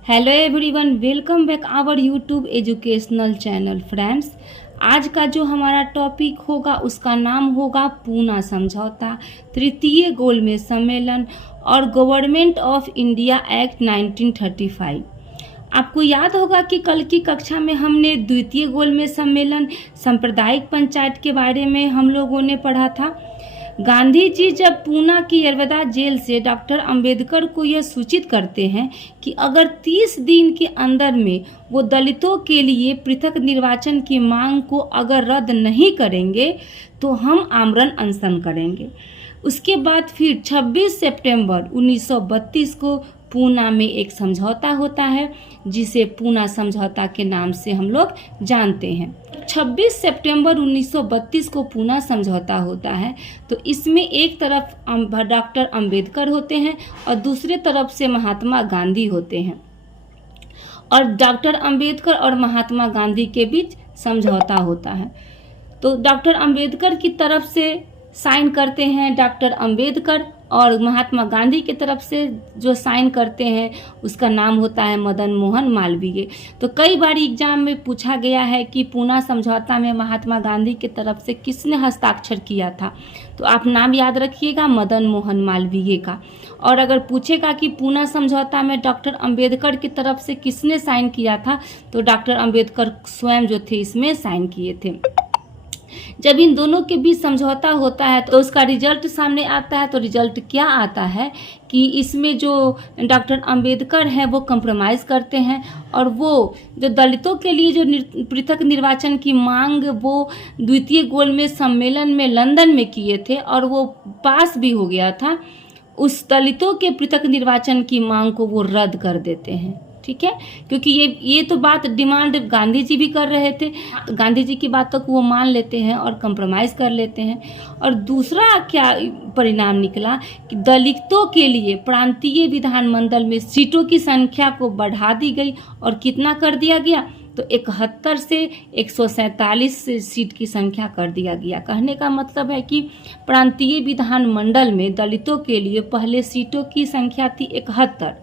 Hello everyone, welcome back our YouTube educational channel. Friends, आज का जो हमारा टॉपिक होगा उसका नाम होगा पूना समझौता, तृतीय गोलमेज सम्मेलन और गवर्नमेंट ऑफ इंडिया एक्ट 1935। आपको याद होगा कि कल की कक्षा में हमने द्वितीय गोलमेज सम्मेलन सांप्रदायिक पंचायत के बारे में हम लोगों ने पढ़ा था। गांधी जी जब पूना की यरवदा जेल से डॉक्टर अंबेडकर को यह सूचित करते हैं कि अगर 30 दिन के अंदर में वो दलितों के लिए पृथक निर्वाचन की मांग को अगर रद्द नहीं करेंगे तो हम आमरण अनशन करेंगे। उसके बाद फिर 26 सितंबर 1932 को पूना में एक समझौता होता है जिसे पूना समझौता के नाम से हम लोग जानते हैं। 26 सितंबर 1932 को पूना समझौता होता है। तो इसमें एक तरफ डॉक्टर अंबेडकर होते हैं और दूसरे तरफ से महात्मा गांधी होते हैं और डॉक्टर अंबेडकर और महात्मा गांधी के बीच समझौता होता है। तो डॉक्टर अंबेडकर की तरफ से साइन करते हैं डॉक्टर अंबेडकर और महात्मा गांधी की तरफ से जो साइन करते हैं उसका नाम होता है मदन मोहन मालवीय। तो कई बार एग्जाम में पूछा गया है कि पूना समझौता में महात्मा गांधी की तरफ से किसने हस्ताक्षर किया था, तो आप नाम याद रखिएगा मदन मोहन मालवीय का। और अगर पूछेगा कि पूना समझौता में डॉक्टर अंबेडकर की तरफ से किसने साइन किया था, तो डॉक्टर अंबेडकर स्वयं जो थे इसमें साइन किए थे। जब इन दोनों के बीच समझौता होता है तो उसका रिजल्ट सामने आता है। तो रिजल्ट क्या आता है कि इसमें जो डॉक्टर अंबेडकर हैं वो कंप्रोमाइज़ करते हैं और वो जो दलितों के लिए जो पृथक निर्वाचन की मांग वो द्वितीय गोलमेज सम्मेलन में लंदन में किए थे और वो पास भी हो गया था, उस दलितों के पृथक निर्वाचन की मांग को वो रद्द कर देते हैं। ठीक है, क्योंकि ये तो बात डिमांड गांधी जी भी कर रहे थे, तो गांधी जी की बातों को वो मान लेते हैं और कंप्रोमाइज़ कर लेते हैं। और दूसरा क्या परिणाम निकला कि दलितों के लिए प्रांतीय विधानमंडल में सीटों की संख्या को बढ़ा दी गई और कितना कर दिया गया, तो 71 से 147 सीट की संख्या कर दिया गया। कहने का मतलब है कि प्रांतीय विधानमंडल में दलितों के लिए पहले सीटों की संख्या थी 71,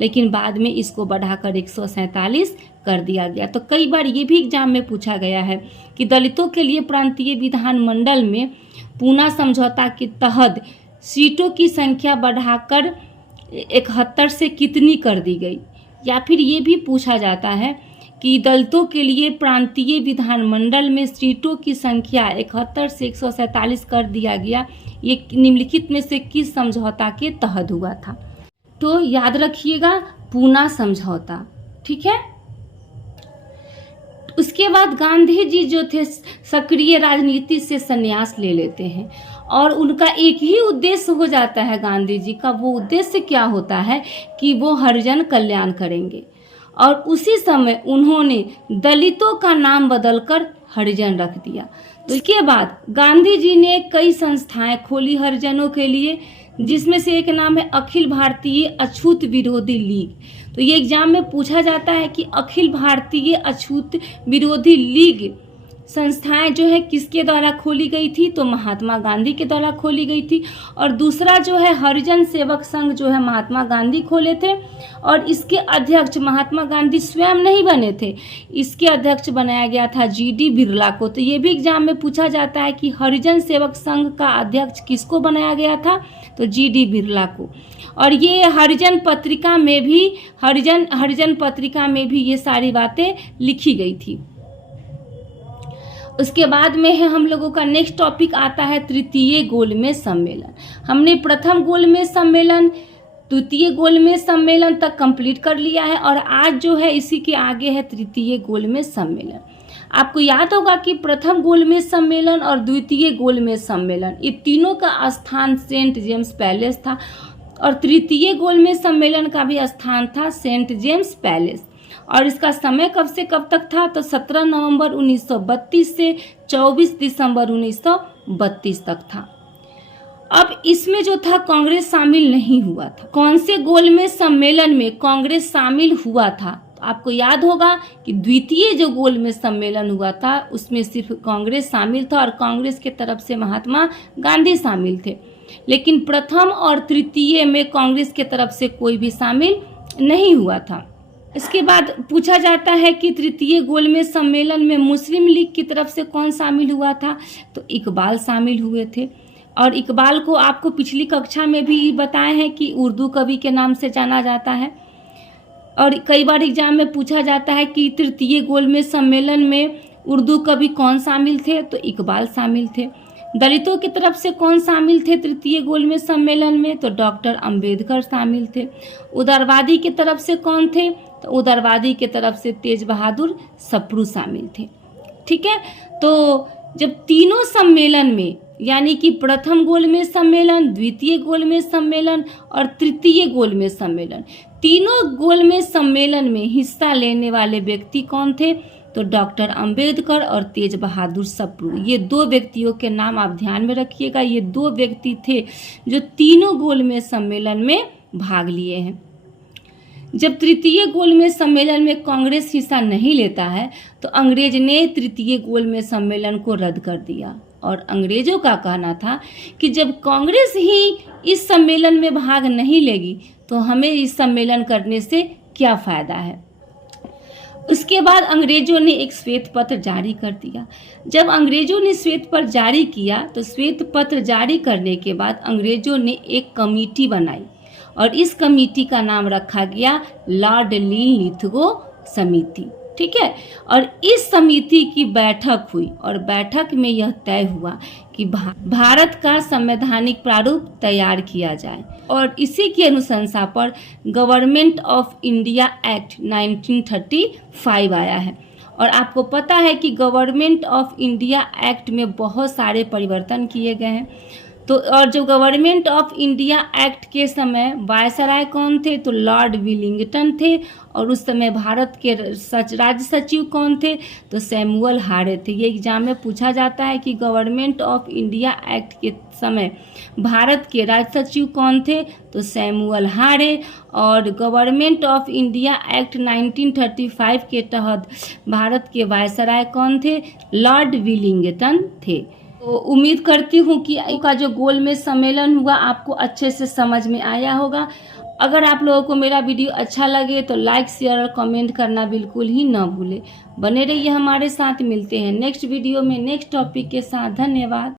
लेकिन बाद में इसको बढ़ाकर 147 कर दिया गया। तो कई बार ये भी एग्जाम में पूछा गया है कि दलितों के लिए प्रांतीय विधानमंडल में पूना समझौता के तहत सीटों की संख्या बढ़ाकर 71 से कितनी कर दी गई, या फिर ये भी पूछा जाता है कि दलितों के लिए प्रांतीय विधानमंडल में सीटों की संख्या 71 से 147 कर दिया गया, ये निम्नलिखित में से किस समझौता के तहत हुआ था। तो याद रखिएगा पूना समझौता। ठीक है, उसके बाद गांधी जी जो थे सक्रिय राजनीति से संन्यास ले लेते हैं और उनका एक ही उद्देश्य हो जाता है गांधी जी का। वो उद्देश्य क्या होता है कि वो हरिजन कल्याण करेंगे और उसी समय उन्होंने दलितों का नाम बदलकर हरिजन रख दिया। तो इसके बाद गांधी जी ने कई संस्थाएं खोली हरिजनों के लिए, जिसमें से एक नाम है अखिल भारतीय अछूत विरोधी लीग। तो ये एग्जाम में पूछा जाता है कि अखिल भारतीय अछूत विरोधी लीग संस्थाएं जो है किसके द्वारा खोली गई थी, तो महात्मा गांधी के द्वारा खोली गई थी। और दूसरा जो है हरिजन सेवक संघ जो है महात्मा गांधी खोले थे और इसके अध्यक्ष महात्मा गांधी स्वयं नहीं बने थे, इसके अध्यक्ष बनाया गया था जीडी बिरला को। तो ये भी एग्जाम में पूछा जाता है कि हरिजन सेवक संघ का अध्यक्ष किसको बनाया गया था, तो जीडी बिरला को। और ये हरिजन पत्रिका में भी हरिजन पत्रिका में भी ये सारी बातें लिखी गई थी। उसके बाद में है हम लोगों का नेक्स्ट टॉपिक आता है तृतीय गोलमेज सम्मेलन। हमने प्रथम गोलमेज सम्मेलन द्वितीय गोलमेज सम्मेलन तक कंप्लीट कर लिया है और आज जो है इसी के आगे है तृतीय गोलमेज सम्मेलन। आपको याद होगा कि प्रथम गोलमेज सम्मेलन और द्वितीय गोलमेज सम्मेलन ये तीनों का स्थान सेंट जेम्स पैलेस था और तृतीय गोलमेज सम्मेलन का भी स्थान था सेंट जेम्स पैलेस। और इसका समय कब से कब तक था, तो 17 नवंबर 1932 से 24 दिसंबर 1932 तक था। अब इसमें जो था कांग्रेस शामिल नहीं हुआ था। कौन से गोलमेज सम्मेलन में कांग्रेस शामिल हुआ था, तो आपको याद होगा कि द्वितीय जो गोलमेज सम्मेलन हुआ था उसमें सिर्फ कांग्रेस शामिल था और कांग्रेस के तरफ से महात्मा गांधी शामिल थे। लेकिन प्रथम और तृतीय में कांग्रेस के तरफ से कोई भी शामिल नहीं हुआ था। इसके बाद पूछा जाता है कि तृतीय गोलमेज सम्मेलन में मुस्लिम लीग की तरफ से कौन शामिल हुआ था, तो इकबाल शामिल हुए थे। और इकबाल को आपको पिछली कक्षा में भी बताए हैं कि उर्दू कवि के नाम से जाना जाता है। और कई बार एग्जाम में पूछा जाता है कि तृतीय गोलमेज सम्मेलन में उर्दू कवि कौन शामिल थे, तो इकबाल शामिल थे। दलितों की तरफ से कौन शामिल थे तृतीय गोलमेज सम्मेलन में, तो डॉक्टर अंबेडकर शामिल थे। उदारवादी की तरफ से कौन थे, तो उदारवादी की तरफ से तेज बहादुर सप्रू शामिल थे। ठीक है, तो जब तीनों सम्मेलन में यानी कि प्रथम गोलमेज सम्मेलन, द्वितीय गोलमेज सम्मेलन और तृतीय गोलमेज सम्मेलन, तीनों गोलमेज सम्मेलन में हिस्सा लेने वाले व्यक्ति कौन थे, तो डॉक्टर अंबेडकर और तेज बहादुर सप्रू। ये दो व्यक्तियों के नाम आप ध्यान में रखिएगा। ये दो व्यक्ति थे जो तीनों गोलमेज सम्मेलन में भाग लिए हैं। जब तृतीय गोलमेज सम्मेलन में कांग्रेस हिस्सा नहीं लेता है तो अंग्रेज ने तृतीय गोलमेज सम्मेलन को रद्द कर दिया। और अंग्रेजों का कहना था कि जब कांग्रेस ही इस सम्मेलन में भाग नहीं लेगी तो हमें इस सम्मेलन करने से क्या फायदा है। उसके बाद अंग्रेजों ने एक श्वेत पत्र जारी कर दिया। जब अंग्रेजों ने श्वेत पत्र जारी किया तो श्वेत पत्र जारी करने के बाद अंग्रेजों ने एक कमेटी बनाई और इस कमेटी का नाम रखा गया लॉर्ड लिथगो समिति। ठीक है, और इस समिति की बैठक हुई और बैठक में यह तय हुआ कि भारत का संवैधानिक प्रारूप तैयार किया जाए और इसी की अनुशंसा पर गवर्नमेंट ऑफ इंडिया एक्ट 1935 आया है। और आपको पता है कि गवर्नमेंट ऑफ इंडिया एक्ट में बहुत सारे परिवर्तन किए गए हैं। तो और जो गवर्नमेंट ऑफ इंडिया एक्ट के समय वायसराय कौन थे, तो लॉर्ड विलिंगटन थे। और उस समय भारत के राज्य सचिव कौन थे, तो सैमुअल हारे थे। ये एग्जाम में पूछा जाता है कि गवर्नमेंट ऑफ इंडिया एक्ट के समय भारत के राज्य सचिव कौन थे, तो सैमुअल हारे। और गवर्नमेंट ऑफ इंडिया एक्ट 1935 के तहत भारत के वायसराय कौन थे, लॉर्ड विलिंगटन थे। तो उम्मीद करती हूँ कि का जो गोलमेज सम्मेलन हुआ आपको अच्छे से समझ में आया होगा। अगर आप लोगों को मेरा वीडियो अच्छा लगे तो लाइक, शेयर और कमेंट करना बिल्कुल ही ना भूलें। बने रहिए हमारे साथ, मिलते हैं नेक्स्ट वीडियो में नेक्स्ट टॉपिक के साथ। धन्यवाद।